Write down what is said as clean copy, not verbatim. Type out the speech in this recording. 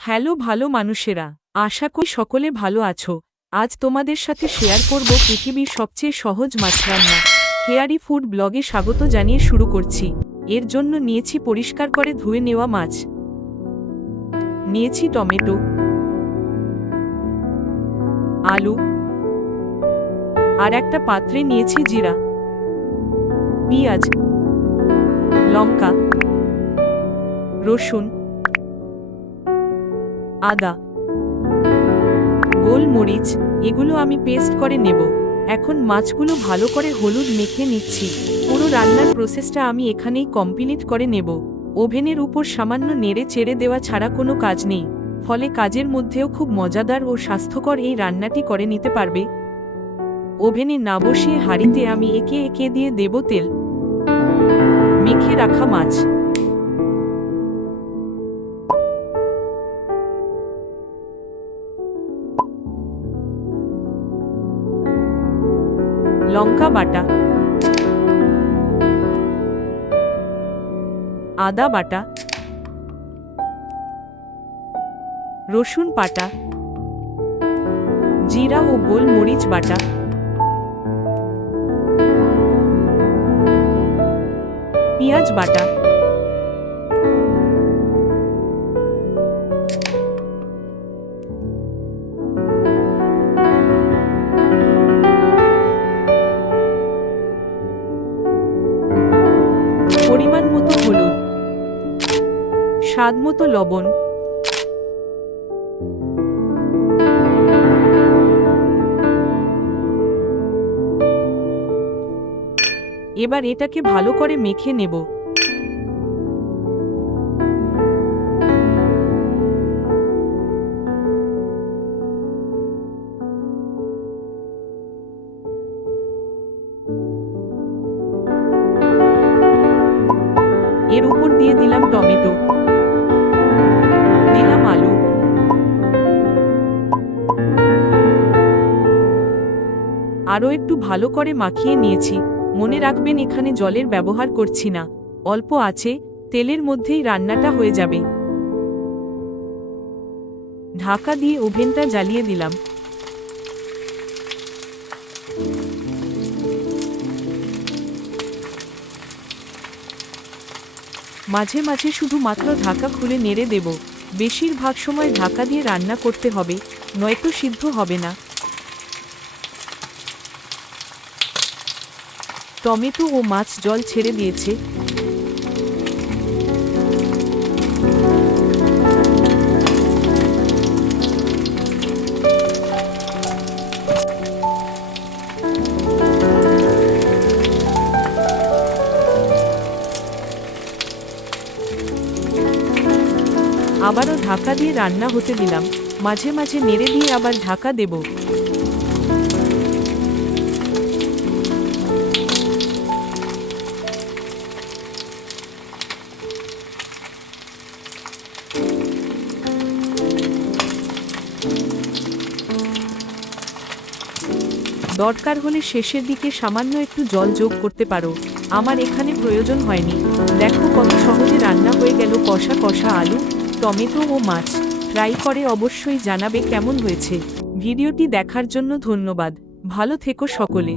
Hello ভালো মানুষেরা, আশা করি সকলে ভালো আছো। আজ তোমাদের সাথে শেয়ার করব পৃথিবীর সবচেয়ে সহজ মাছ রান্না। হেয়ারি ফুড ব্লগে স্বাগত জানিয়ে শুরু করছি। এর জন্য নিয়েছি পরিষ্কার করে ধুয়ে নেওয়া মাছ, নিয়েছি টমেটো, আলু, আর একটা পাত্রে নিয়েছি জিরা, পেঁয়াজ, লঙ্কা, রসুন, আদা, গোলমরিচ। এগুলো আমি পেস্ট করে নেব। এখন মাছগুলো ভালো করে হলুদ মেখে নিচ্ছি। পুরো রান্নার প্রসেসটা আমি এখানেই কমপ্লিট করে নেব। ওভেনের উপর সামান্য নেড়ে চেড়ে দেওয়া ছাড়া কোনো কাজ নেই, ফলে কাজের মধ্যেও খুব মজাদার ও স্বাস্থ্যকর এই রান্নাটি করে নিতে পারবে। ওভেনে না বসিয়ে হাঁড়িতে আমি একে একে দিয়ে দেব তেল, মেখে রাখা মাছ, লঙ্কা বাটা, আদা বাটা, রসুন বাটা, জিরা ও গোলমরিচ বাটা, পেঁয়াজ বাটা, পরিমাণ মতো হলুদ, স্বাদ মতো লবণ, এবার এটাকে ভালো করে মেখে নেব। এর উপর দিয়ে দিলাম টমেটো, দিলাম আলু, আরও একটু ভালো করে মাখিয়ে নিয়েছি। মনে রাখবেন এখানে জলের ব্যবহার করছি না, অল্প আছে তেলের মধ্যেই রান্নাটা হয়ে যাবে। ঢাকা দিয়ে ওভেনটা জ্বালিয়ে দিলাম। মাঝে মাঝে শুধুমাত্র ঢাকা খুলে নেড়ে দেব। বেশিরভাগ সময় ঢাকা দিয়ে রান্না করতে হবে, নয়তো সিদ্ধ হবে না। টমেটো ও মাছ জল ছেড়ে দিয়েছে। আবারও ঢাকা দিয়ে রান্না হতে দিলাম। মাঝে মাঝে নেড়ে দিয়ে আবার ঢাকা দেব। দরকার হলে শেষের দিকে সামান্য একটু জল যোগ করতে পারো, আমার এখানে প্রয়োজন হয়নি। দেখো কত সহজে রান্না হয়ে গেল কষা কষা আলু, টমেটো ও মাছ। ট্রাই করে অবশ্যই জানাবে কেমন হয়েছে। ভিডিওটি দেখার জন্য ধন্যবাদ। ভালো থেকো সকলে।